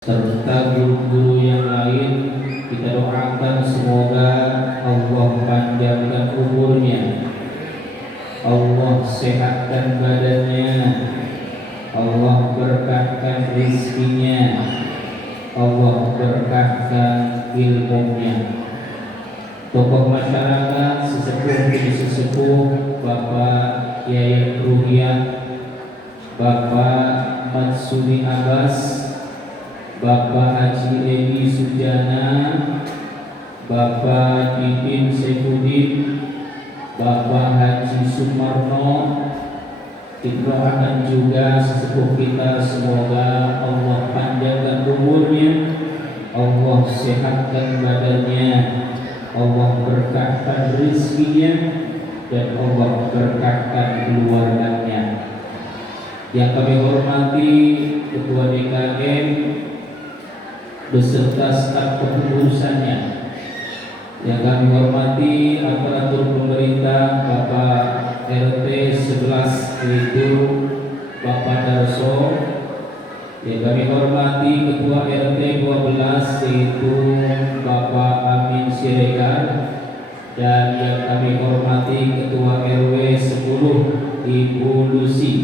serta guru-guru yang lain. Kita doakan semoga Allah panjangkan umurnya, Allah sehatkan badannya, Allah berkahkan rizkinya, Allah berkahkan ilmunya. Tokoh masyarakat, sesepuh Bapak Yayat Ruhiyah, Bapak Matsuri Abbas, Bapak Haji Edi Sujana, Bapak Didin Saifuddin, Bapak Haji Sumarno. Didoakan juga sesepuh kita, semoga Allah panjangkan umurnya, Allah sehatkan badannya, Allah berkahkan rizkinya, dan Allah berkahkan keluarganya. Yang kami hormati Ketua DKM beserta staf kepengurusannya, yang kami hormati aparatur pemerintah, Bapak RT 11 yaitu Bapak Darso, yang kami hormati Ketua RT 12 yaitu Bapak Amin Siregar, dan yang kami hormati Ketua RW 10 Ibu Lucy.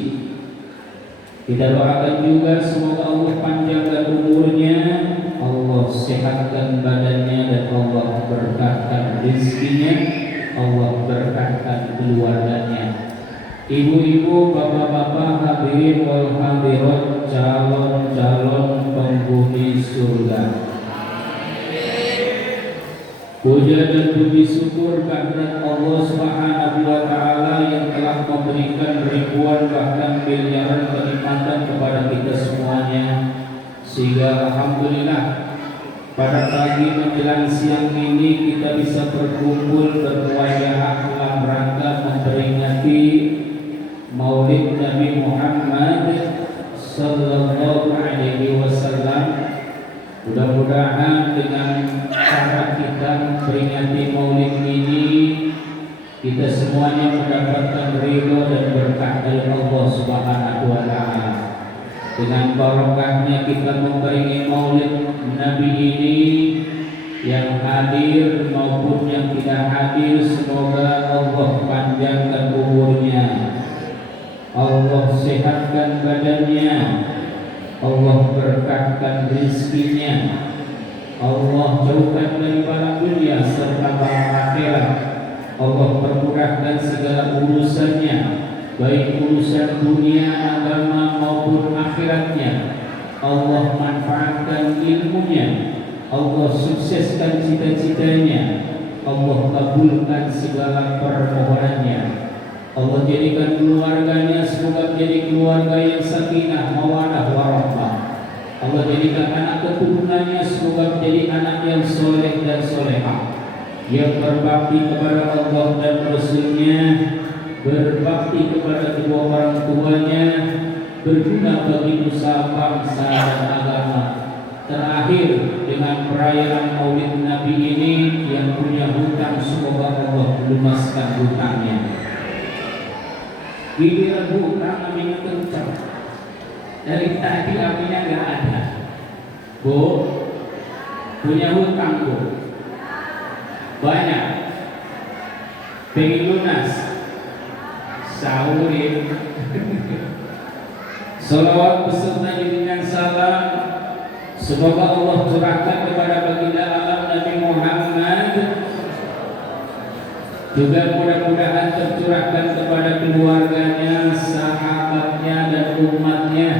Kita doakan juga semoga Allah panjangkan umurnya, Allah sehatkan badannya, dan Allah berkahkan rizkinya, Allah berkahkan keluarganya. Ibu-ibu, bapak-bapak, hadirin wal hadirat, calon-calon penghuni surga. Puja dan puji syukur kehadirat Allah Subhanahu wa taala yang telah memberikan ribuan bahkan miliaran kenikmatan kepada kita semuanya, sehingga alhamdulillah pada pagi menjelang siang ini kita bisa berkumpul bermuajahah dalam rangka memperingati Maulid Nabi Muhammad sallallahu alaihi wasallam. Mudah-mudahan dengan cara kita memperingati Maulid ini, kita semuanya mendapatkan ridho dan berkah dari Allah Subhanahu wa taala. Dengan barokahnya kita memperingati Maulid Nabi ini, yang hadir maupun yang tidak hadir, semoga Allah panjangkan umurnya, Allah sehatkan badannya, Allah berkahkan rizkinya, Allah jauhkan dari bala dunia serta bala akhirat, Allah permudahkan segala urusannya, baik urusan dunia, agama maupun akhiratnya, Allah manfaatkan ilmunya, Allah sukseskan cita-citanya, Allah kabulkan segala permohonannya, Allah jadikan keluarganya semoga menjadi keluarga yang sakinah, mawadah, warahmah. Allah jadikan anak keturunannya semoga menjadi anak yang soleh dan solehah, yang berbakti kepada Allah dan Rasulnya, berbakti kepada kedua orang tuanya, berguna bagi nusa bangsa dan agama. Terakhir dengan perayaan Maulid Nabi ini, yang punya hutang semoga Allah lunaskan hutangnya. Giliran hutang aminnya kencang, dari tadi aminnya nggak ada. Bu, punya hutang bu, banyak, pengen lunas, saurin. Salawat beserta dengan salam semoga Allah curahkan kepada baginda alam Nabi Muhammad, juga mudah-mudahan tercurahkan kepada keluarganya, sahabatnya, dan umatnya,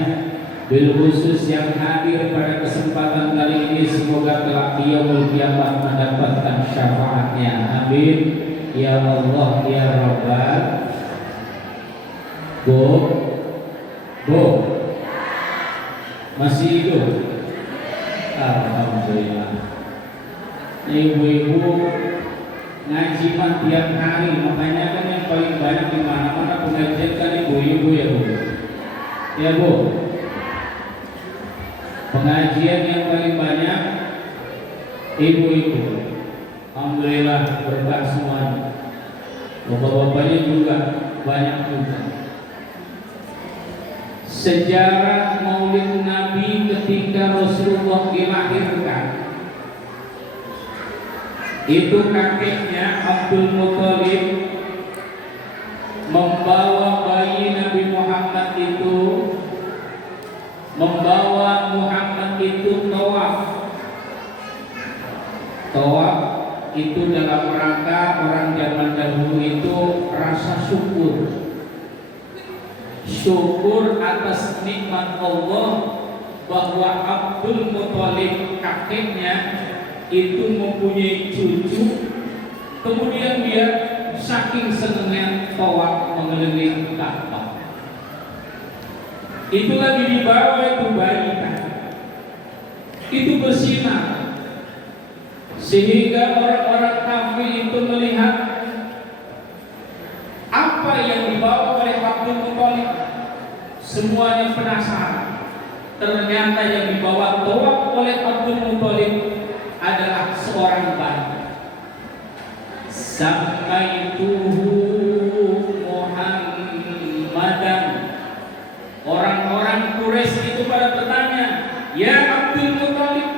bil khusus yang hadir pada kesempatan kali ini. Semoga kelak yaumul kiamat mendapatkan syafaatnya. Amin ya Allah ya Rabbal. Bu, masih hidup? Alhamdulillah. Ibu-ibu ngaji mah tiap hari, makanya kan yang paling banyak di mana-mana pengajian kan ibu-ibu ya bu. Ya bu, pengajian yang paling banyak ibu-ibu. Alhamdulillah berkah semuanya. Bapak-bapaknya juga banyak juga. sejarah Maulid Nabi ketika Rasulullah dilahirkan. Itu kakeknya Abdul Muthalib membawa bayi Nabi Muhammad itu, membawa Muhammad itu tawaf. Tawaf itu dalam rangka orang zaman dahulu itu rasa syukur. Syukur atas nikmat Allah bahwa Abdul Muthalib kakeknya itu mempunyai cucu. Kemudian dia saking senangnya tawaf mengelilingi Ka'bah. Itu lagi dibawa itu bayi kan. Itu bersinar sehingga orang-orang kafir itu melihat apa yang dibawa oleh Abdul Muthalib. Semuanya penasaran. Ternyata yang dibawa tawaf oleh Abdul Muthalib adalah seorang bayi. Sammaituhu Muhammadan. Orang-orang Quraisy itu pada bertanya, "Ya Abdul Muthalib,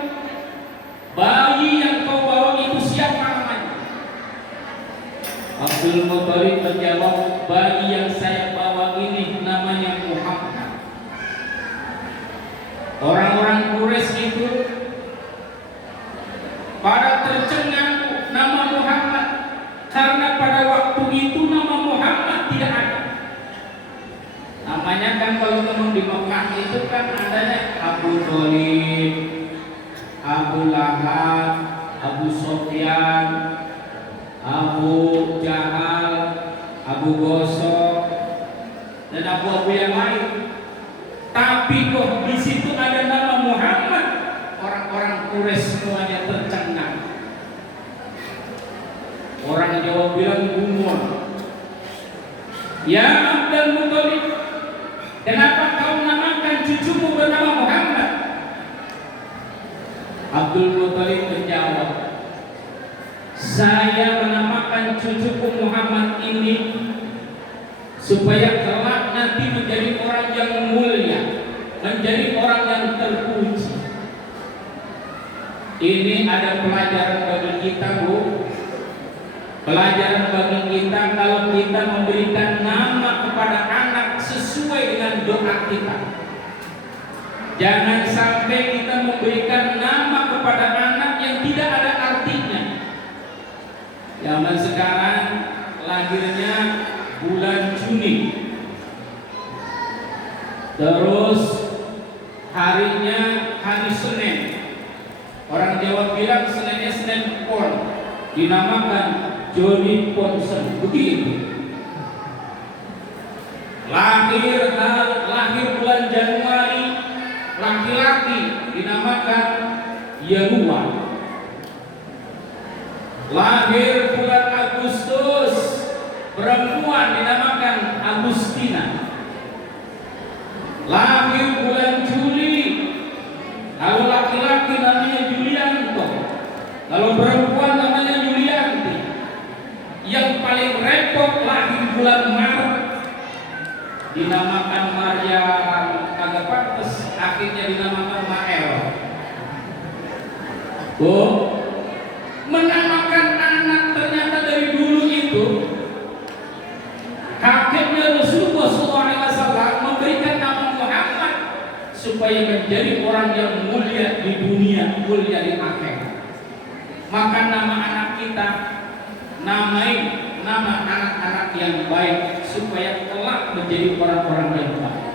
bayi yang kau bawa itu siapa namanya?" Abdul Muthalib menjawab, "Bayi yang saya bawa ini namanya Muhammad." Orang-orang Quraisy itu pada tercengang nama Muhammad, karena pada waktu itu nama Muhammad tidak ada. Namanya kan kalau memang di Mekah itu kan adanya Abu Thalib, Abu Lahab, Abu Sufyan, Abu Jahal, Abu Gosok, dan abu-abu yang lain. Tapi kok di situ ada nama Muhammad, orang-orang Quraisy semuanya tercengang. Orang Jawa bilang gumun. "Ya Abdul Muthalib, kenapa kau namakan cucumu bernama Muhammad?" Abdul Muthalib menjawab, "Saya menamakan cucuku Muhammad ini supaya kelak nanti menjadi orang yang mulia, menjadi orang yang terpuji." Ini ada pelajaran bagi kita, Bu. Pelajaran bagi kita kalau kita memberikan nama kepada anak sesuai dengan doa kita. Jangan sampai kita memberikan nama kepada anak yang tidak ada artinya. Zaman sekarang lahirnya bulan Juni, terus harinya hari Senin. Orang Jawa bilang Seninnya Senin Pon, dinamakan Johnny Ponsen. Begitu. Lahir bulan Januari, laki-laki dinamakan Yanuar. Lahir bulan Agustus, perempuan dinamakan Agustina. Lahir bulan Juli, kalau laki-laki namanya Julianto, kalau perempuan namanya Yulianti. Yang paling repot lahir bulan Maret, dinamakan Maria, agak pantas, akhirnya dinamakan Mael. Bu, menamakan anak ternyata dari dulu itu kakeknya Rasulullah SAW memberikan nama Muhammad supaya menjadi orang yang mulia di dunia, mulia di akhirat. Maka nama anak kita namai nama anak-anak yang baik supaya kelak menjadi orang-orang yang baik.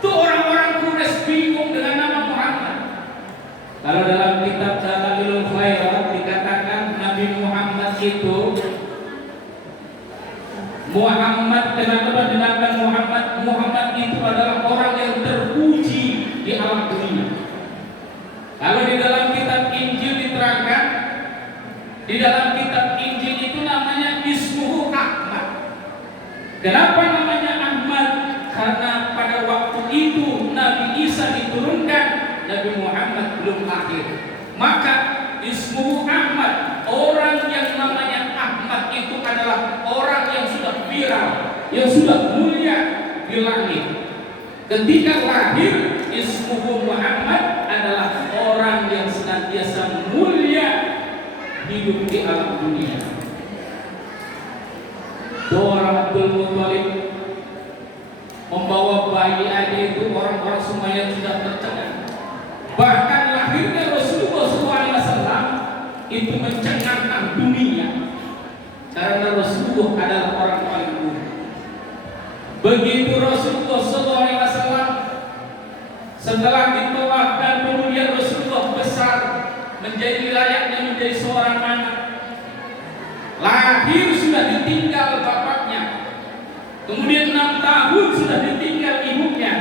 Itu orang-orang Quraisy bingung dengan nama Muhammad. Kalau dalam kitab Dalailul Khairat dikatakan Nabi Muhammad itu, Muhammad, kenapa dinamakan Muhammad? Muhammad itu adalah orang yang terpuji di alam dunia. Kalau di dalam kitab Injil diterangkan, di dalam kitab Injil itu namanya Ismuhu Ahmad. Kenapa namanya Ahmad? Karena pada waktu itu Nabi Isa diturunkan, Nabi Muhammad belum lahir. Maka Ismuhu Ahmad, orang yang namanya Ahmad itu adalah orang yang sudah viral, yang sudah mulia di langit. Ketika lahir ismuhu Muhammad adalah orang yang senantiasa mulia hidup di alam dunia. Doa Abdul Muthalib membawa bayi aja itu orang-orang semuanya sudah tercengang. Bahkan lahirnya Rasulullah SAW itu mencengangkan dunia karena Rasulullah adalah orang paling mulia. Begitu Rasulullah SAW setelah ditolak dan kemudian Rasulullah besar menjadi layaknya menjadi seorang anak, lahir sudah ditinggal bapaknya, kemudian 6 tahun sudah ditinggal ibunya,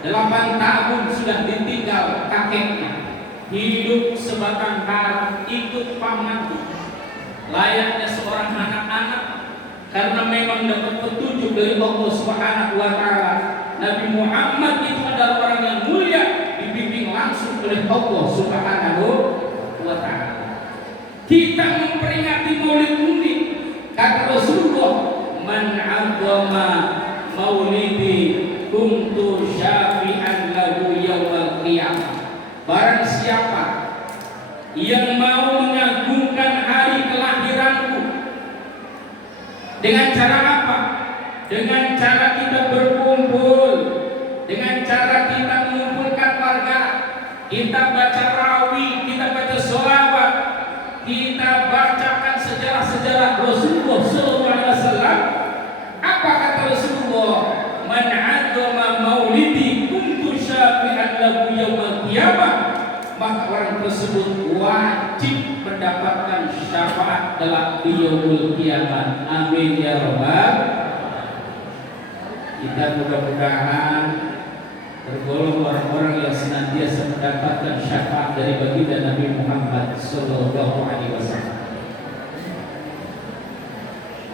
8 tahun sudah ditinggal kakeknya, hidup sebatang kara ikut pamannya, layaknya seorang anak-anak. Karena memang dapat petunjuk dari Allah Subhanahu wa Ta'ala, Nabi Muhammad itu adalah orang yang mulia, dibimbing langsung oleh Allah Subhanahu wa Ta'ala. Kita memperingati Maulid Nabi, kata Rasulullah, man 'azzama maulidi kuntu syafi'an lahu yaumil qiyamah. Barang siapa yang mau mengagungkan hari kelahiranku, dengan cara apa? Dengan cara kita berkumpul, dengan cara kita mengumpulkan warga, kita baca rawi, kita baca sholawat, kita bacakan sejarah-sejarah Rasulullah SAW. Apa kata Rasulullah? Man 'azzama maulidi kuntu syafi'an lahu yaumil qiyamah. Maka orang tersebut wajib mendapatkan syafaat kelak di yaumul kiamat. Amin ya rabbal. Kita mudah-mudahan tergolong orang-orang yang senantiasa mendapatkan syafaat dari baginda Nabi Muhammad sallallahu alaihi wasallam.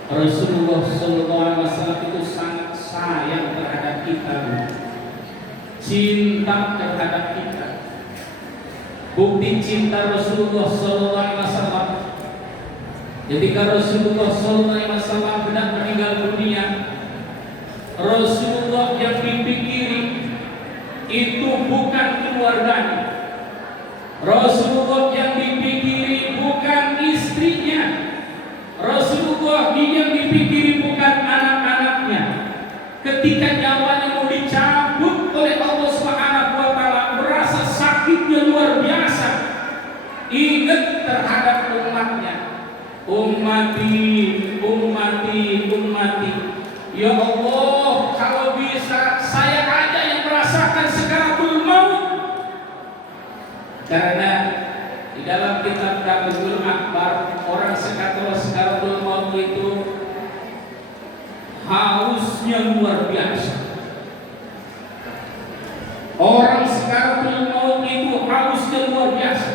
Rasulullah sallallahu alaihi wasallam itu sangat sayang terhadap kita, cinta terhadap kita. Bukti cinta Rasulullah sallallahu alaihi wasallam, ketika Rasulullah sallallahu alaihi wasallam hendak meninggal dunia, Rasulullah yang dipikiri itu bukan keluarganya, Rasulullah yang dipikiri bukan istrinya, Rasulullah yang dipikiri bukan anak-anaknya. Ketika nyawanya mau dicabut oleh Allah Subhanahu wa Ta'ala, merasa sakitnya luar biasa, ingat terhadap umatnya. Ummati, ummati, ummati. Ya Allah, kalau bisa saya aja yang merasakan sekaratul maut. Karena di dalam kitab Tabligul Akbar, orang sekaratul maut itu hausnya luar biasa. Orang sekaratul maut itu hausnya luar biasa.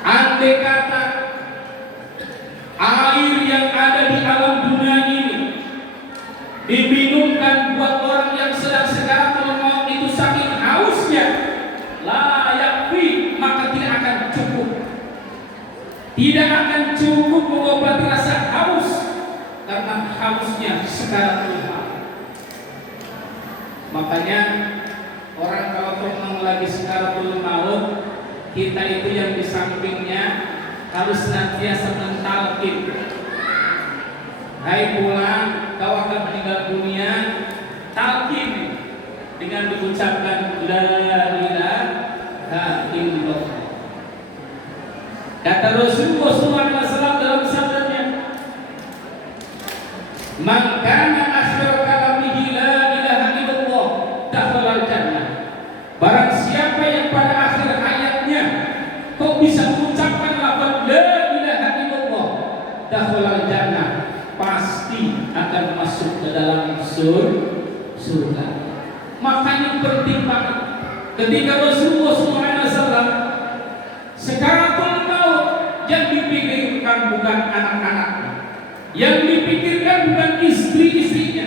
Andai kata air yang ada di alam dunia ini diminumkan buat orang yang sedang sekaratul maut itu saking hausnya, la yakfi, maka tidak akan cukup. Tidak akan cukup mengobati rasa haus karena hausnya sekaratul maut. Makanya orang kalau memang lagi sekaratul maut, kita itu yang di sampingnya harus senantiasa mentalkin. Hai pulang, kau akan meninggal dunia, talkin dengan diucapkan la ilaha illallah. Kata Rasulullah SAW dalam sabdanya, man kana akhir kalamihi la ilaha illallah dakhala jannah. Barang siapa yang pada akhir hayatnya kok bisa mengucapkan lafaz la ilaha illallah dakhala jannah, pasti akan masuk ke dalam surga. Makanya penting banget ketika Rasulullah SAW sekaratul maut, yang dipikirkan bukan anak-anaknya, yang dipikirkan bukan istri-istrinya,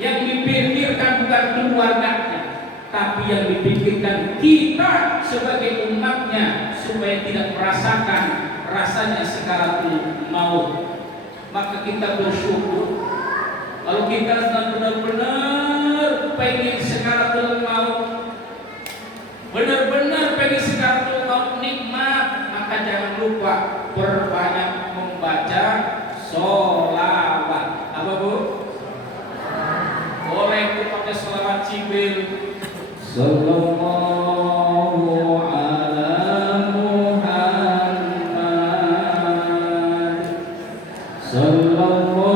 yang dipikirkan bukan keluarganya, tapi yang dipikirkan kita sebagai umatnya supaya tidak merasakan rasanya sekaratul maut. Maka kita bersyukur Kalau kita benar-benar pengen sekaratul maut, benar-benar pengen sekaratul maut nikmat, maka jangan lupa perbanyak membaca sholawat. Apa bu? Boleh itu pakai sholawat cibil. Sallallahu ala Muhammad. Sallallahu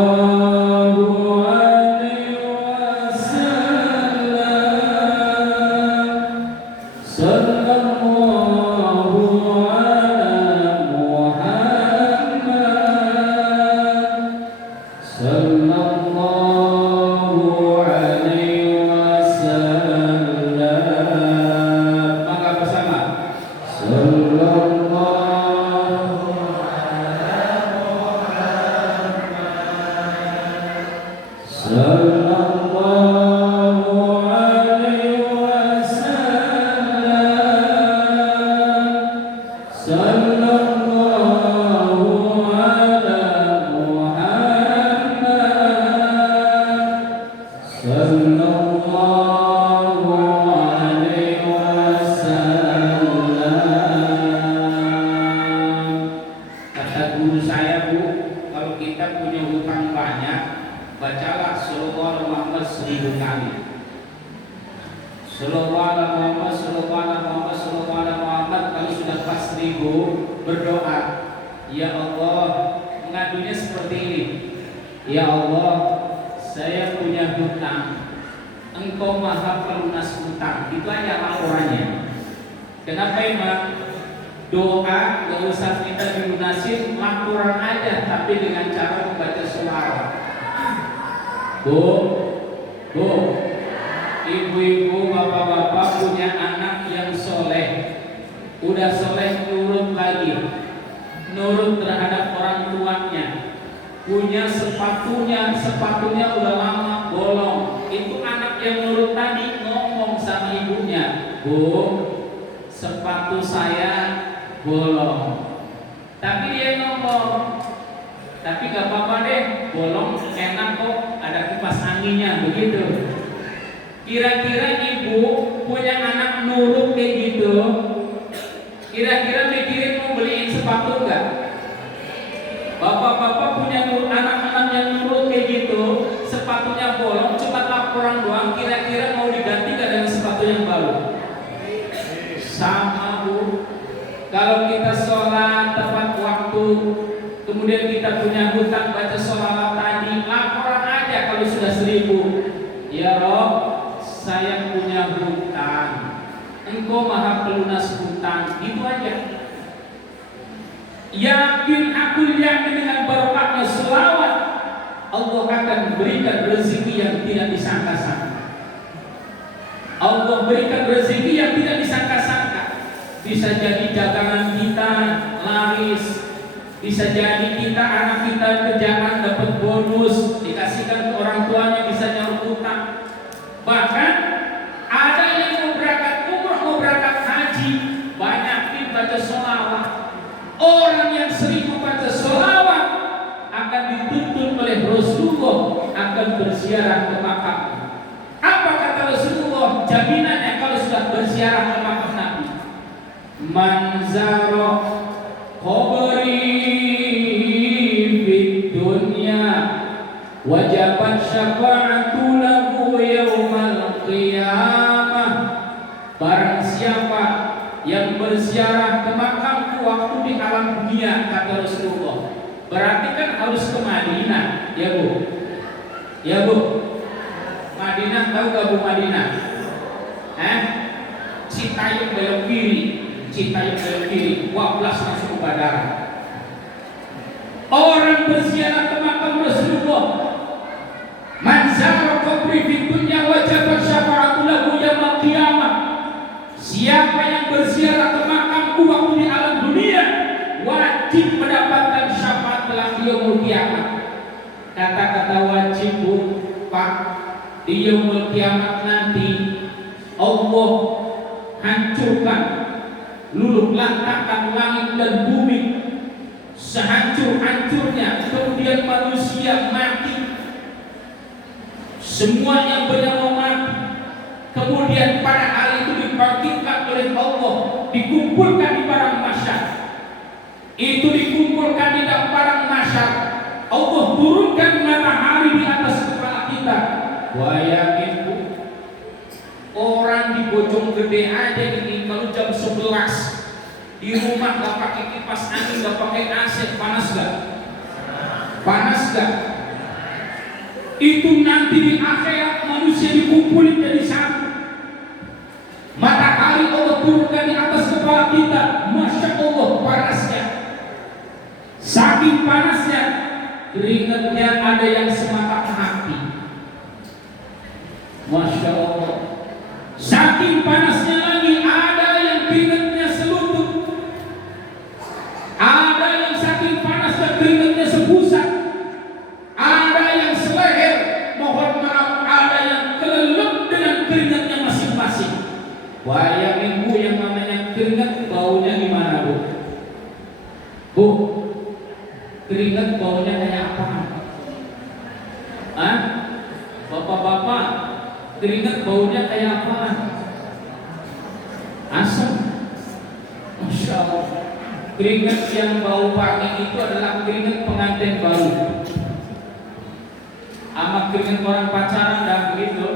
berdoa, ya Allah, mengadunya seperti ini. Ya Allah, saya punya hutang, Engkau maha pelunas hutang. Itu aja laporannya. Kenapa emang? Doa gak usah minta dilunasin, laporan aja, tapi dengan cara membaca sholawat. Bu, ibu-ibu, bapak-bapak punya anak yang soleh, udah soleh nurut lagi, nurut terhadap orang tuanya, punya sepatunya udah lama bolong. Itu anak yang nurut tadi ngomong sama ibunya, Bu, sepatu saya bolong. Tapi dia ngomong, tapi gak apa-apa deh, bolong enak kok, ada kipas anginnya, begitu. Kira-kira ibu punya anak nurut kayak gitu, kira-kira mikirin mau beliin sepatu enggak? Bapak-bapak punya anak-anak yang nurut kayak gitu, sepatunya bolong, cepat laporan doang, kira-kira mau diganti gak dengan sepatu yang baru? Sama bu, kalau kita sholat tepat waktu, kemudian kita punya hutang baca sholawat tadi, laporan aja kalau sudah 1000. Ya Rob, saya punya hutang, Engkau maha pelunas hutang. Itu aja. Yakin, aku yakin dengan barokahnya sholawat, Allah akan berikan rezeki yang tidak disangka-sangka. Allah berikan rezeki yang tidak disangka-sangka. Bisa jadi dagangan kita laris, bisa jadi kita anak kita kerjaan dapat bonus, dikasihkan ke orang tuanya, bisa nyaur utang. Bahkan ada yang mau berangkat umroh, mau berangkat haji, banyakin baca sholawat. Orang yang sering membaca sholawat akan dituntut oleh Rasulullah akan berziarah ke makam. Apa kata Rasulullah jaminannya kalau sudah berziarah ke makam Nabi? Man zara qabri fid dunya wajabat syafa'atu lahu yaumal qiyamah. Barang siapa yang berziarah ke makamku waktu di alam dunia, kata Rasulullah, berarti kan harus ke Madinah, ya bu? Ya bu, Madinah tahu gak bu Madinah? Citayam belok kiri, Citayam belok kiri, wablas masuk ke Badara. Orang berziarah ke makam Rasulullah, man zara qabri fid dunya wajabat syafa'atu lahu yaumil qiyamah. Siapa yang berziarah ke makamku waktu di alam dunia, wajib mendapatkan syafaat kelak di yaumul kiamat. Kata-kata wajib bu, Pak, di yaumul kiamat nanti Allah hancurkan, luluh lantakan langit dan bumi sehancur-hancurnya, kemudian manusia mati. semua yang bernyawa mati. Kemudian pada hari itu dibangkitkan oleh Allah, dikumpulkan di padang mahsyar. Itu dikumpulkan di dalam padang mahsyar. Allah turunkan matahari di atas kepala kita. Wah, yakin Bu, orang di Bojonggede aja ini kalau jam 11 di rumah gak pakai kipas angin, gak pakai AC, panas gak? Panas gak? Itu nanti di akhirat manusia dikumpulin jadi satu. Matahari Allah turunkan di atas kepala kita. Masya Allah panasnya. Saking panasnya, keringatnya ada yang semata hati. Masya Allah. Saking panasnya lagi, ada yang keringatnya selutut. Ada yang saking panasnya keringatnya sepusat. Ada yang seleher, mohon maaf, ada yang kelelep dengan keringatnya masing-masing. Bayangin Bu, yang namanya keringat baunya gimana Bu? Bu, keringat baunya kayak apa? Hah? Bapak-bapak, keringat baunya kayak apa? Asam. Masya Allah. Keringat yang bau wangi itu adalah keringat pengantin baru. Sama keringat orang pacaran dah begitu.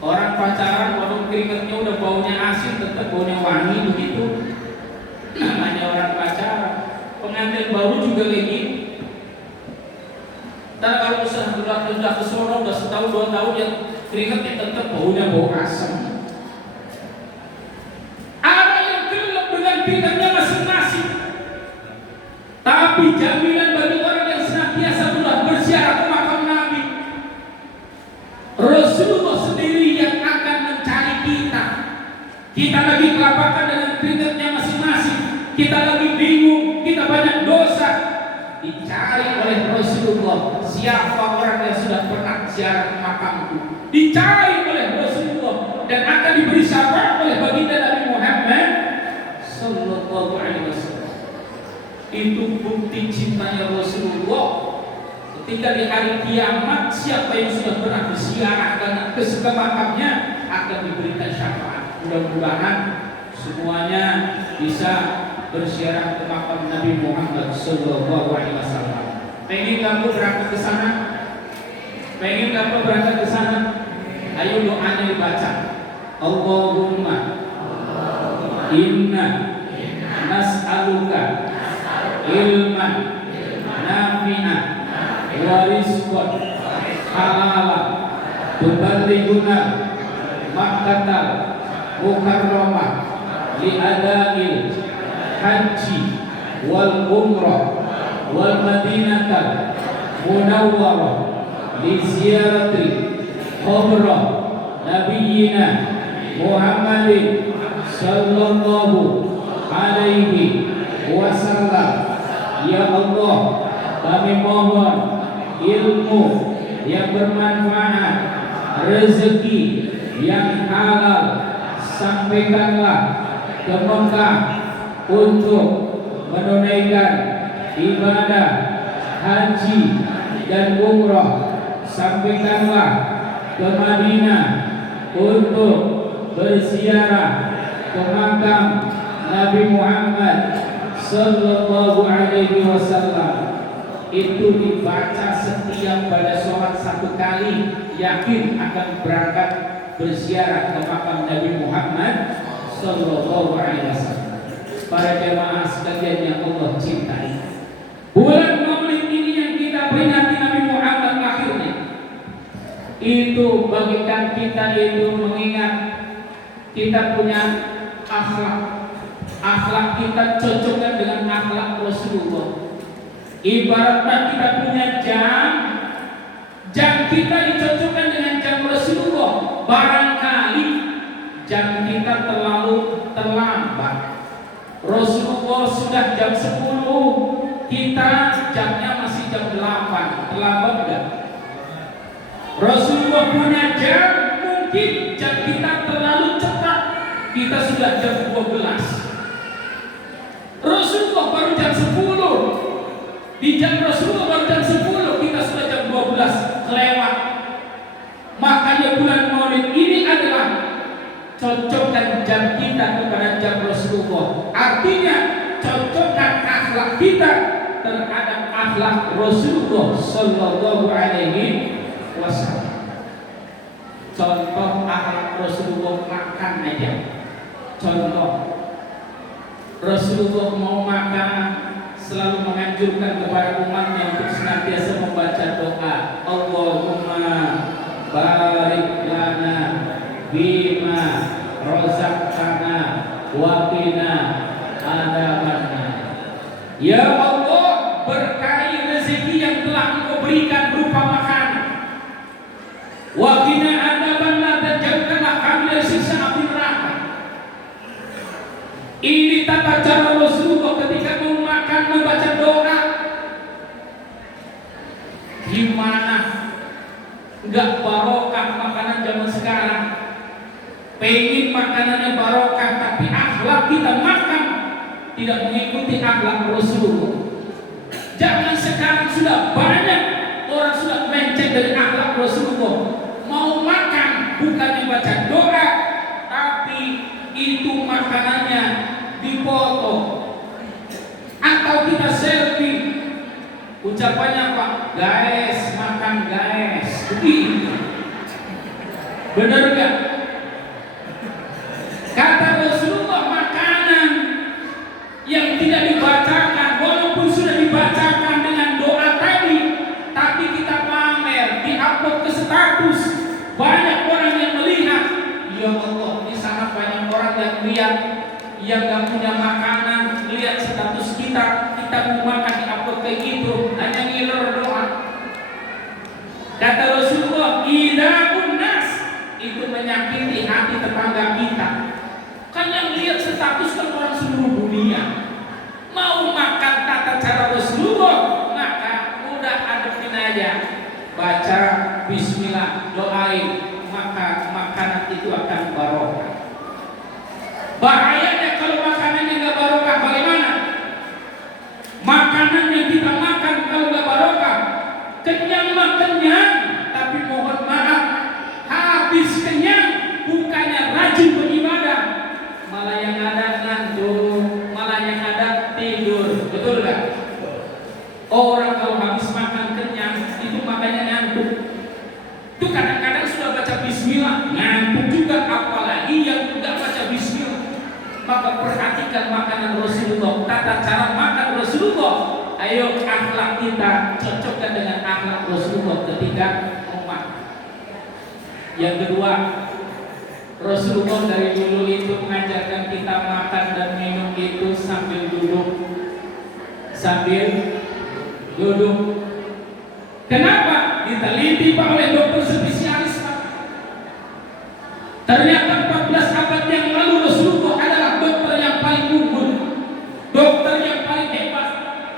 Orang pacaran walaupun keringatnya udah baunya asin tetap baunya wangi begitu. Namanya orang pacaran. Pengantin baru juga kayak gini. Dan kalau sudah ke sono udah setahun 2 tahun yang keringatnya tetap baunya bau asam. Ada yang kelelep dengan keringatnya masing-masing. Tapi jaminan bagi orang yang senantiasa berziarah ke makam Nabi, Rasulullah sendiri yang akan mencari kita. Kita lagi kelabakan dengan keringatnya masing-masing. Kita lagi bingung, kita banyak dosa. Dicari oleh Rasulullah. Siapa orang yang sudah pernah ziarah ke makamku? Dicari oleh Rasulullah dan akan diberi syafaat oleh baginda Nabi Muhammad sallallahu alaihi wasallam. Itu bukti cintanya Rasulullah. Ketika di hari kiamat, siapa yang sudah pernah berziarah ke makamnya akan diberikan syafaat. Mudah-mudahan semuanya bisa berziarah ke makam Nabi Muhammad sallallahu alaihi wasallam. Pengen kamu berangkat ke sana? Pengen kamu berangkat ke sana? Ayo doanya dibaca. Allahumma inna nas'aluka ilman nafi'an wa rizqan halalan tuballighuna makkah mukarramah li ada'il haji wal umrah wal madinah munawwarah li ziyarati qabrah nabiyyina Muhammadin sallallahu alaihi wasallam. Ya Allah, kami mohon ilmu yang bermanfaat, rezeki yang halal, sampaikanlah ke Mekah untuk menunaikan ibadah haji dan umrah. Sampaikanlah ke Madinah untuk berziarah ke makam Nabi Muhammad sallallahu alaihi wasallam. Itu dibaca setiap pada sholat 1 kali, yakin akan berangkat berziarah ke makam Nabi Muhammad sallallahu alaihi wasallam. Para jemaah sekalian yang Allah cintai, bulan Maulid ini yang kita peringati Nabi Muhammad akhirnya, itu bagikan kita itu mengingat kita punya akhlak kita cocokkan dengan akhlak Rasulullah. Ibaratnya kita punya jam kita dicocokkan dengan jam Rasulullah. Barangkali jam kita terlalu terlambat. Rasulullah sudah jam 10, kita jamnya masih jam 8. Terlambat enggak? Rasulullah punya jam, mungkin jam kita terlalu cepat, kita sudah jam 12. Rasulullah baru jam 10. Di jam Rasulullah baru jam 10, kita sudah jam 12 kelewat. cocokkan jam kita kepada jam Rasulullah. Artinya cocokkan akhlak kita terhadap akhlak Rasulullah Sallallahu Alaihi Wasallam. Contoh akhlak Rasulullah makan aja. Contoh Rasulullah mau makan selalu menganjurkan kepada umatnya untuk senantiasa membaca doa, Allahumma barik lana bima razaqtana wa qina adzabannar. Ya Allah, berkahi rezeki yang telah Engkau berikan berupa makanan. Wa qina adzabannar, dan jauhkanlah kami dari siksa api neraka. Ini tata cara Rasulullah ketika mau makan membaca doa. Gimana enggak barokah makanan zaman sekarang? Pengen makanannya barokah, tapi akhlak kita makan tidak mengikuti akhlak Rasulullah. Zaman sekarang sudah banyak orang sudah mencet dari akhlak Rasulullah. Mau makan bukannya baca doa, tapi itu makanannya dipoto atau kita selfie. Ucapannya apa? Guys, makan guys. Begitu. Benar gak? Kata Rasulullah, makanan yang tidak dibacakan, walaupun sudah dibacakan dengan doa tadi, tapi kita pamer, di-upload ke status, banyak orang yang melihat. Ya Allah, di sana banyak orang yang lihat, yang gak punya makanan, lihat status kita mau makan, di-upload kayak gitu, hanya ngiler doang. Kata Rasulullah, idahun nas, itu menyakiti hati tetangga kita. Kan yang lihat status kan orang seluruh dunia. Mau makan tata cara Rasulullah, maka udah adepin aja, baca bismillah, doain, maka makanan itu akan barokah. Bahayanya kalau makanannya nggak barokah, bagaimana? Makanan yang kita makan kalau nggak barokah, kenyang mah kenyang, tapi mohon maaf, habis kenyang bukannya rajin beribadah, malah yang ada ngantuk, malah yang ada tidur. Betul nggak? Orang kalau habis makan kenyang itu makanya ngantuk. Itu kadang-kadang sudah baca bismillah ngantuk juga, apalagi yang nggak baca bismillah. Maka perhatikan makanan Rasulullah, tata cara makan Rasulullah. Ayo akhlak kita cocokkan dengan akhlak Rasulullah ketika mau makan. Yang kedua, Rasulullah dari dulu itu mengajarkan kita makan dan minum itu sambil duduk. Sambil duduk. Kenapa? Diteliti Pak oleh dokter spesialis. Ternyata 14 abad yang lalu Rasulullah adalah dokter yang paling unggul, dokter yang paling hebat.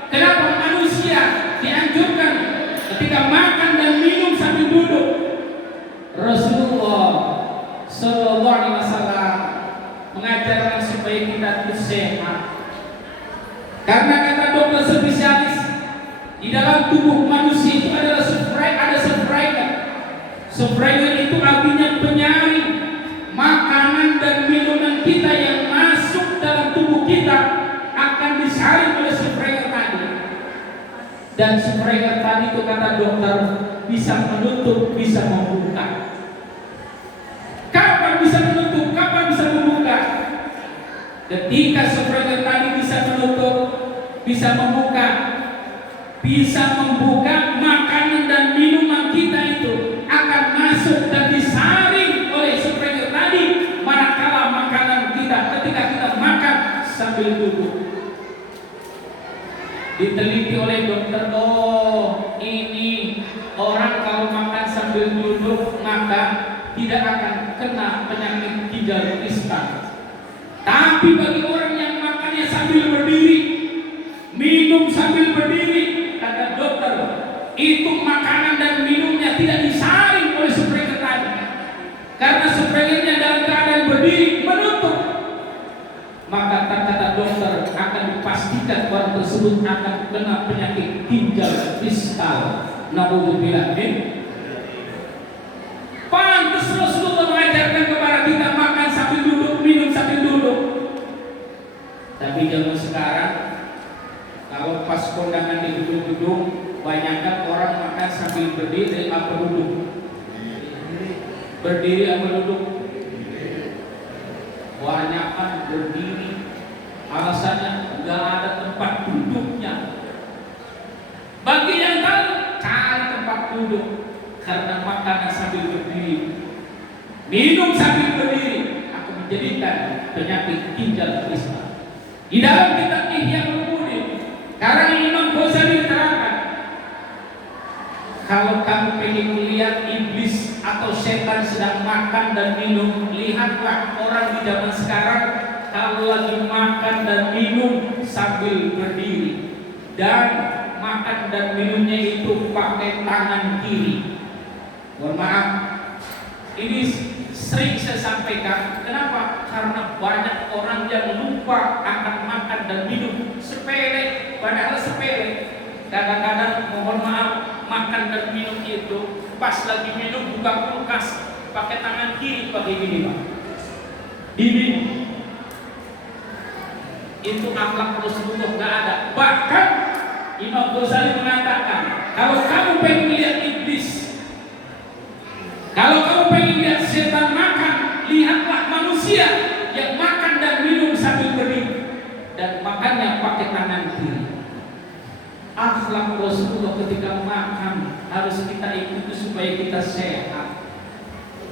Kenapa manusia dianjurkan ketika makan dan minum sambil duduk? Rasulullah Sallallahu Alaihi Wasallam mengajarkan supaya kita itu sehat. Karena kata dokter spesialis, di dalam tubuh manusia itu adalah ada sefraga. Sefraga itu artinya penyaring. Makanan dan minuman kita yang masuk dalam tubuh kita akan disaring oleh sefraga tadi. Dan sefraga tadi itu kata dokter bisa menutup, bisa membuka. Kapan bisa menutup? Kapan bisa membuka? Ketika sefraga tadi bisa menutup, bisa membuka, makanan dan minuman kita itu akan masuk dan disaring oleh sefraga tadi. Manakala makanan kita ketika kita makan sambil duduk, diteliti oleh dokter, oh ini orang kalau makan sambil duduk maka tidak akan kena penyakit ginjal istan. Tapi bagi orang yang makannya sambil berdiri, minum sambil berdiri, kata dokter, itu makanan dan minumnya tidak disaring oleh sefraga tadi. Karena sefraganya dalam keadaan berdiri menutup, maka kata dokter akan dipastikan orang tersebut akan kena penyakit ginjal istan. Naudzubillah. Pantas Rasulullah mengajarkan kepada kita makan sambil Tapi zaman sekarang kalau pas kondangan di gedung-gedung, banyakkan orang makan sambil berdiri apa duduk? Berdiri apa duduk? Banyakkan berdiri. Alasannya nggak ada tempat duduknya. Bagi yang tahu, cari tempat duduk karena makanan sambil berdiri, minum sambil berdiri akan menjadikan penyakit ginjal Islam. Di dalam kitab Ihya Ulumuddin, karena Imam Ghazali terangkan, kalau kamu pengen melihat iblis atau setan sedang makan dan minum, lihatlah orang di zaman sekarang kalau lagi makan dan minum sambil berdiri, dan makan dan minumnya itu pakai tangan kiri. Mohon maaf, ini sering saya sampaikan. Kenapa? Karena banyak orang yang lupa akan makan dan minum. Sepele, padahal sepele. Kadang-kadang mohon maaf, makan dan minum itu pas lagi minum buka kulkas pakai tangan kiri pakai gini Pak. Diminum. Itu akhlak Rasulullah nggak ada. Bahkan Imam Ghazali mengatakan, kalau kamu pengen lihat iblis, kalau kamu pengen lihat setan makan, lihatlah manusia yang makan dan minum sambil berdiri dan makannya pakai tangan kiri. Akhlak Rasulullah ketika makan harus kita ikuti supaya kita sehat.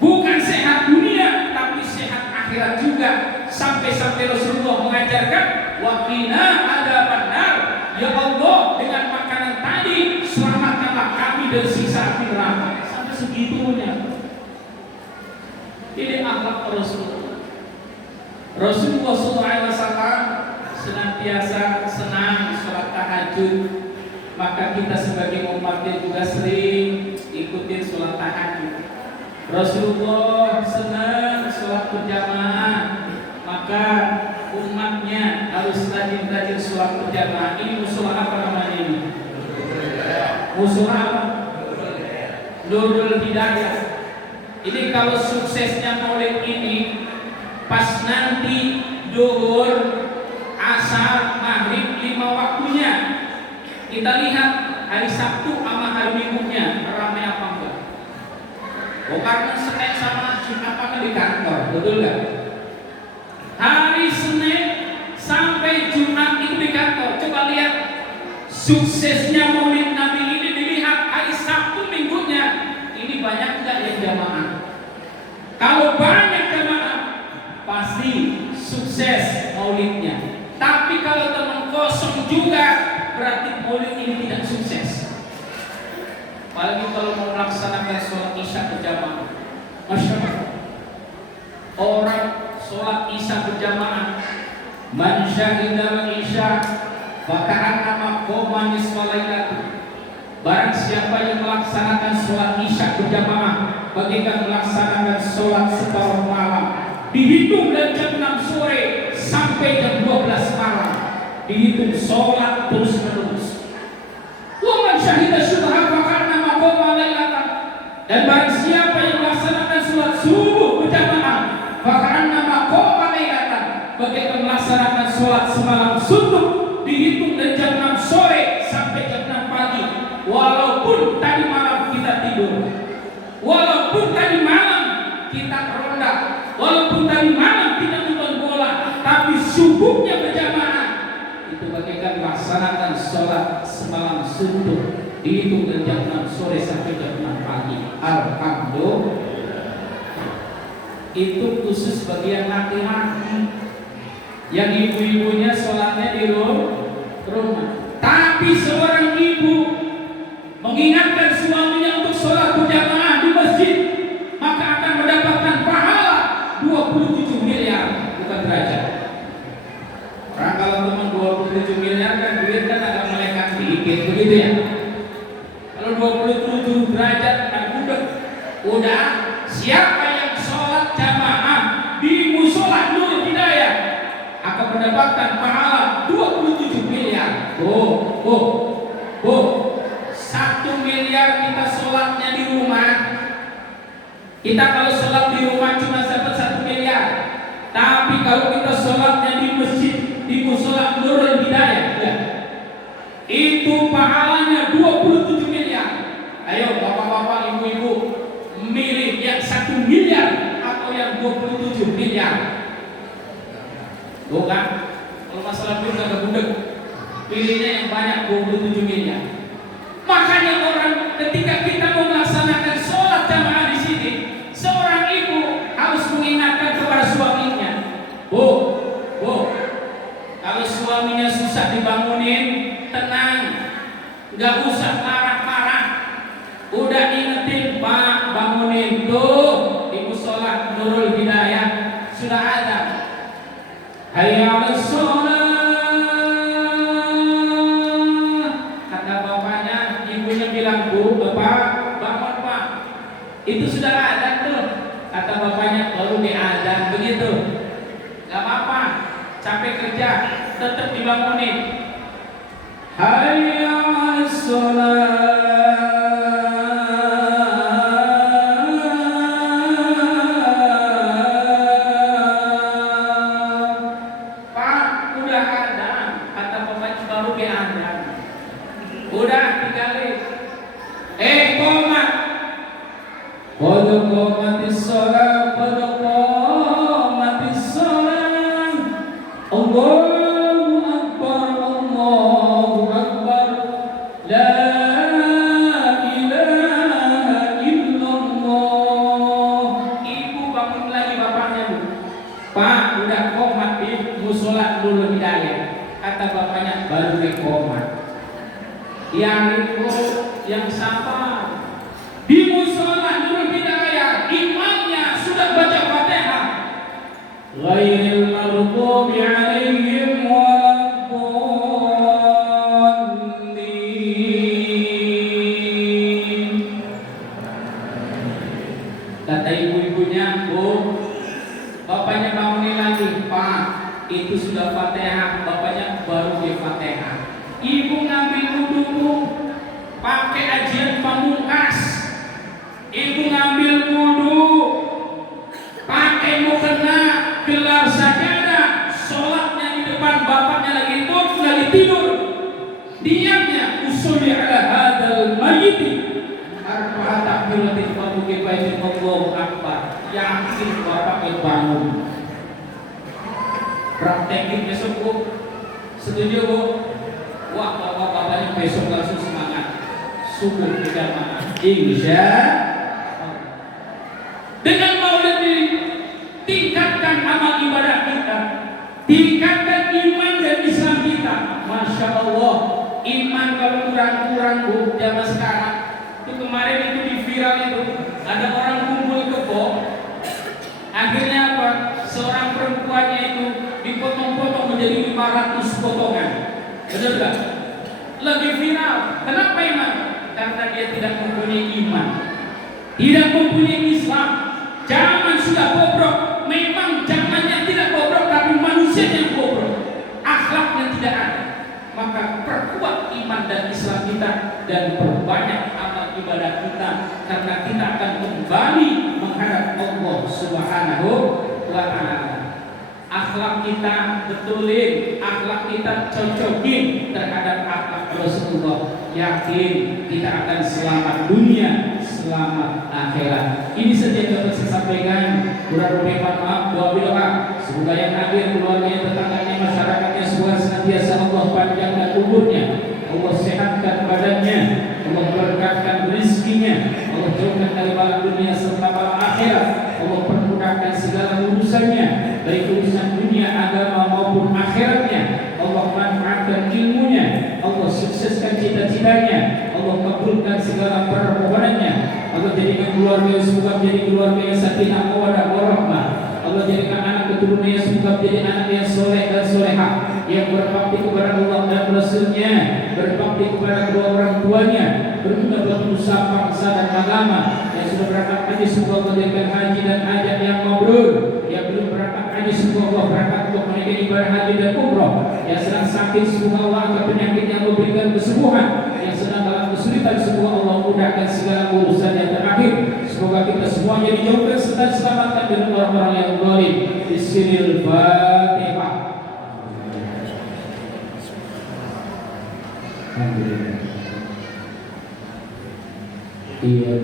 Bukan sehat dunia, tapi sehat akhirat juga. Sampai-sampai Rasulullah mengajarkan, waqina adzaban nar. Ya Allah, dengan makanan tadi selamatkanlah kami dari siksa api neraka. Sampai segitunya. Ini akhlak Rasulullah. Rasulullah SAW senantiasa senang sholat tahajud. Maka kita sebagai umatnya juga sering ikutin sholat tahajud. Rasulullah senang sholat berjamaah, maka umatnya harus rajin-rajin sholat berjamaah. Ini musola apa namanya ini? Musola apa? Nurul Hidayah. Ini kalau suksesnya maulid ini, pas nanti zuhur, asar, maghrib 5 waktunya, kita lihat hari Sabtu sama hari Minggunya ramai apa enggak? Oh, karena Senin sama Jumat apa di kantor, betul nggak? Hari Senin sampai Jumat itu di kantor. Coba lihat suksesnya maulid Nabi ini, dilihat hari Sabtu Minggunya, ini banyak nggak yang jamaah? Kalau banyak jamaah, pasti sukses maulidnya. Tapi kalau teman kosong juga, berarti maulid ini tidak sukses. Apalagi kalau mau melaksanakan sholat isya berjamaah. Masya Allah, orang sholat isya berjamaah, man syahidal isya faka'annama qoma nisfa lailati. Barang siapa yang melaksanakan sholat isya berjamaah, bagaikan melaksanakan sholat separuh malam. Dihitung dari jam 6 sore sampai jam 12 malam. Dihitung sholat terus menerus. Wa man syahida syubha faka'annama qoma lailatan. Dan barang siapa yang melaksanakan sholat subuh berjamaah, faka'annama qoma lailatan, bagaikan melaksanakan sholat semalam suntuk. Dihitung dari jam 6 sore sampai jam 6 pagi. Walaupun tadi malam kita tidur, walaupun tadi malam kita ronda, walaupun tadi malam kita nonton bola, tapi subuhnya berjamaah itu bagaikan melaksanakan sholat semalam suntuk. Dihitung dari jam 6 sore sampai jam 6 pagi. Alhamdulillah. Itu khusus bagi yang laki-laki, yang ibu-ibunya sholatnya di rumah. Tapi seorang ibu mengingatkan suaminya untuk sholat berjamaah di masjid, maka akan mendapatkan pahala 27 miliar, bukan derajat. Orang kalau teman 27 miliar kan duit kan agak melekat sedikit, begitu ya. Kalau 27 derajat kan udah siapa yang sholat jamaah di musola Nurul Hidayah akan mendapatkan pahala 27 miliar. Oh. 1 miliar kita sholatnya di rumah. Kita kalau sholat di rumah cuma dapat 1 miliar. Tapi kalau kita sholatnya di masjid di musola Nurul Hidayah ya. Itu pahalanya 27 miliar. Ayo bapak-bapak, ibu-ibu, milih yang 1 miliar atau yang 27 miliar. Tuh kan, kalau masalah duit agak budek, pilihnya yang banyak 27 miliar. Makanya orang ketika kita mau melaksanakan sholat jamaah di sini, seorang ibu harus mengingatkan kepada suaminya, Bu, kalau suaminya susah dibangunin, tenang, nggak usah marah-marah, udah ingetin, Pak, bangunin tuh di musola Nurul Hidayah sudah ada. Hayya 'alas shalah. Kata bapaknya, ibunya bilang, Bu, Bapak, bangun Pak. Itu sudah ada tuh. Kata bapaknya, baru diadzan begitu. Gak apa-apa, capek kerja, tetap dibangunin. Hayya 'alas shalah. Udah tinggalin. Qomat. Qad qamatis shalah, qad qamatis shalah. Allahu akbar, Allahu akbar. La ilaha illallah. Ibu bangun lagi bapaknya, Bu. Pak, udah qomat di musola Nurul Hidayah. Kata bapaknya, baru qomat. Yang itu yang sabar di musola Nurul Hidayah, imamnya sudah baca Fatihah, ghairil maghdubi 'alaihim waladdallin. Kata ibu-ibunya, Bu, bapaknya bangunin lagi, Pak, itu sudah Fatihah. Bapaknya baru di Fatihah. Ibu ngambil wudhu, pakai ajian pamungkas. Ibu ngambil wudhu, pakai mukena, gelar sajadah, sholatnya di depan bapaknya lagi tidur. Diamnya, usulli ala hadal mayyiti arba'at takbiratin wa muqibaitin Allahu akbar. Yakin bapaknya bangun. Praktekin besok, Bu. Setuju, Bu? Wah, bapak-bapaknya besok langsung semangat. Subuh berjamaah, insya Allah. Dengan maulid ini tingkatkan amal ibadah kita, tingkatkan iman dan Islam kita. Masya Allah, iman kalau kurang-kurang, Bu, zaman sekarang. Itu kemarin itu di viral itu ada orang kumpul kebo. Akhirnya apa? Seorang perempuannya itu dipotong-potong menjadi 500 potongan. Betul gak? Lagi viral. Kenapa iman? Karena dia tidak mempunyai iman, tidak mempunyai Islam. Zaman sudah bobrok. Memang zamannya tidak bobrok, tapi manusia yang bobrok, akhlaknya tidak ada. Maka perkuat iman dan Islam kita dan perbanyak amal ibadah kita, karena kita akan kembali menghadap Allah Subhanahu wa Ta'ala. Akhlak kita betulin, akhlak kita cocokin terhadap akhlak Rasulullah. Yakin kita akan selamat dunia, selamat akhirat. Ini saja yang dapat saya sampaikan. Kurang lebih maaf, doa doa. Semoga yang hadir, keluarganya, tetangganya, masyarakatnya, semoga senantiasa Allah panjangkan umurnya, Allah sehatkan badannya, Allah berkatkan rezekinya, Allah jauhkan dari bala dunia serta bala akhirat. Allah permudahkan segala urusannya, baik urusan dunia, agama maupun akhiratnya. Allah manfaatkan ilmunya, Allah sukseskan cita-citanya, Allah kabulkan segala permohonannya. Allah jadikan keluarga semoga menjadi keluarga yang sakinah mawaddah warahmah. Allah jadikan anak keturunannya semoga menjadi anak yang soleh dan solehah, yang berbakti kepada Allah dan Rasulnya, berbakti kepada kedua orang tuanya, berguna berusaha bangsa dan agama. Yang sudah berangkat haji semoga menjadikan haji dan hajat yang mabrur. Yang belum berangkat haji semoga Allah berangkat untuk menunaikan ibadah haji dan umrah. Yang sedang sakit semoga Allah angkat penyakit yang memberikan kesembuhan. Yang sedang dalam kesulitan semoga Allah mudahkan segala urusan yang terakhir. Semoga kita semuanya dijauhkan serta diselamatkan dari orang-orang yang zalim. Bismillahirrahmanirrahim. Alhamdulillah. Iya,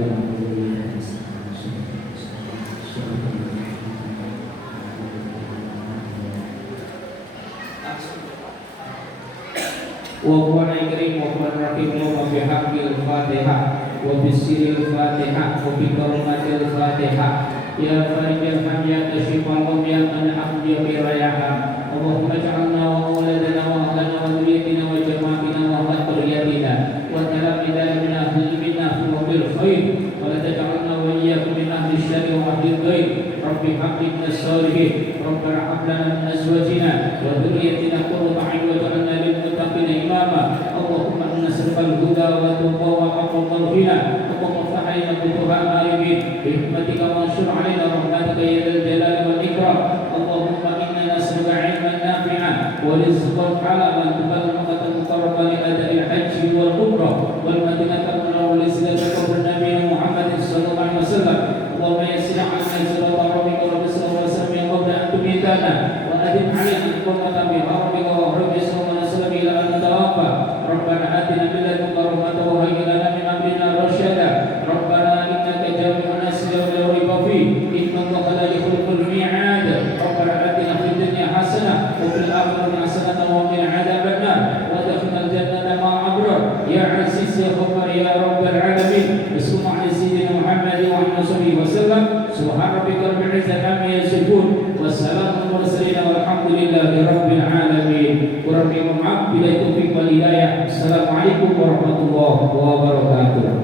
wa huwa al-karim wa huwa ar-rahim wa bi haqqil Fatihah wa bi sirril Fatihah wa bi kalimatil Fatihah ya farijal ham ya kashifal gham ya man hamd ya bi rayaham Allahumma ij'alna wa auladana wa ahlana wa dhurriyyatina wa jama'atina wa dhurriyyatina wa talamina min ahli minna wa bil khair wa la taj'alna wa iyyakum min ahli syarri wa ahli ghair rabbi habli min as-salihin rabbana hab lana min azwajina wa dhurriyyatina qurrata a'yun waj'alna lil muttaqina imama Allahumma inna nas'aluka al-huda wa tuqa wa aqwa qalbina Allahumma ftah 'alaina futuhal arifin bi hikmatika wa anshur 'alaina rahmatika ya dzal jalali wal ikram Allahumma inna nas'aluka 'ilman nafi'an wa rizqan halalan tuballighuna muqarraban li ada'il hajji wal umrah wal madinata munawwara li ziyarati qabr Nabi Muhammad sallallahu alaihi wasallam Allahumma yassir 'alaina sirata rabbika wa bismillah wa sallim qabla an tumitana wa adim 'alaina qurrata bi haramika wa hurmati sallallahu alaihi wasallam ila an tawaffa Rabbana atina min ladunka rahmatan wa hayyi lana min amrina rashada Rabbana innaka jami'un nas la rayba fihi inna Allaha la yukhliful mi'ad Rabbana atina fid dunya hasanah wa fil akhirati hasanah wa qina adzaban nar wa adkhilna al-jannata ma'a abrar ya 'aziz ya ghaffar ya rabbal alamin sallallahu alaihi sayyidina Muhammad wa ala alihi wasallam subhana rabbika rabbil izzati amma yasifun wassalamu ala mursalin walhamdulillahi rabbil alamin kurang maaf bila taufiq wal hidayah assalamualaikum warahmatullahi wabarakatuh.